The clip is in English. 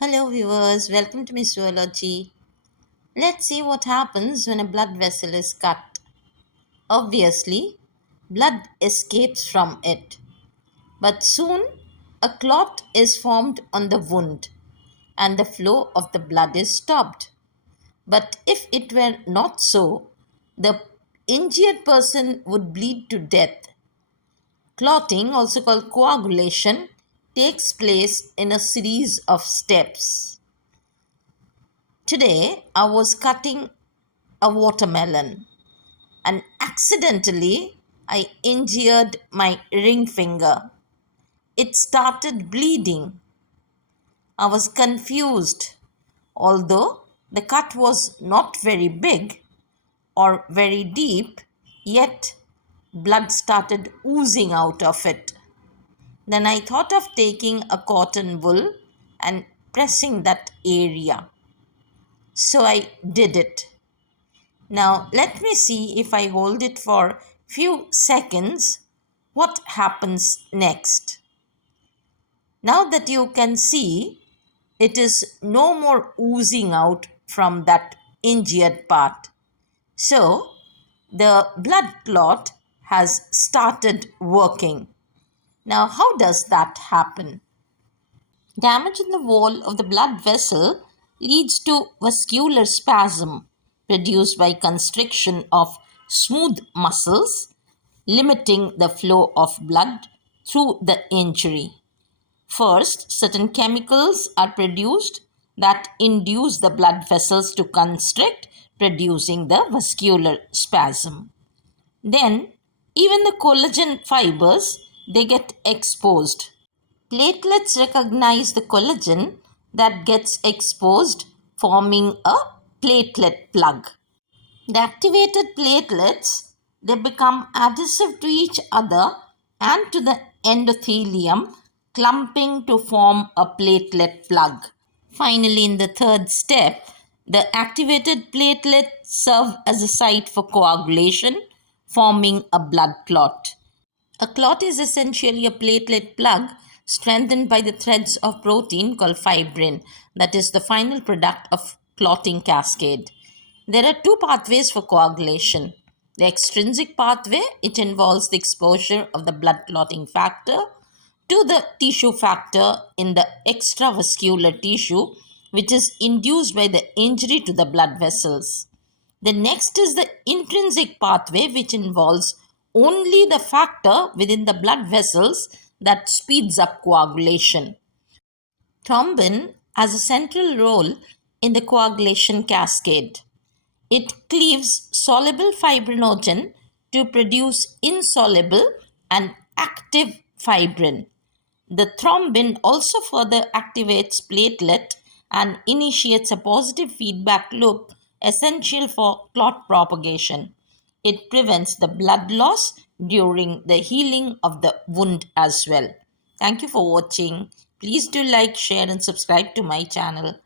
Hello viewers, welcome to Miss Zoology. Let's see what happens when a blood vessel is cut. Obviously, blood escapes from it, but soon a clot is formed on the wound and the flow of the blood is stopped. But if it were not so, the injured person would bleed to death. Clotting, also called coagulation, takes place in a series of steps. Today, I was cutting a watermelon and accidentally I injured my ring finger. It started bleeding. I was confused. Although the cut was not very big or very deep, yet blood started oozing out of it. Then I thought of taking a cotton wool and pressing that area. So I did it. Now let me see if I hold it for few seconds what happens next. Now that you can see it is no more oozing out from that injured part. So the blood clot has started working. Now how does that happen? Damage in the wall of the blood vessel leads to vascular spasm produced by constriction of smooth muscles, limiting the flow of blood through the injury. First, certain chemicals are produced that induce the blood vessels to constrict, producing the vascular spasm. Then, even the collagen fibers they get exposed. Platelets recognize the collagen that gets exposed, forming a platelet plug. The activated platelets they become adhesive to each other and to the endothelium, clumping to form a platelet plug. Finally, in the third step, the activated platelets serve as a site for coagulation, forming a blood clot. A clot is essentially a platelet plug strengthened by the threads of protein called fibrin, that is the final product of clotting cascade. There are two pathways for coagulation. The extrinsic pathway, it involves the exposure of the blood clotting factor to the tissue factor in the extravascular tissue, which is induced by the injury to the blood vessels. The next is the intrinsic pathway, which involves only the factor within the blood vessels that speeds up coagulation. Thrombin has a central role in the coagulation cascade. It cleaves soluble fibrinogen to produce insoluble and active fibrin. The thrombin also further activates platelet and initiates a positive feedback loop essential for clot propagation. It prevents the blood loss during the healing of the wound as well. Thank you for watching. Please do like, share and subscribe to my channel.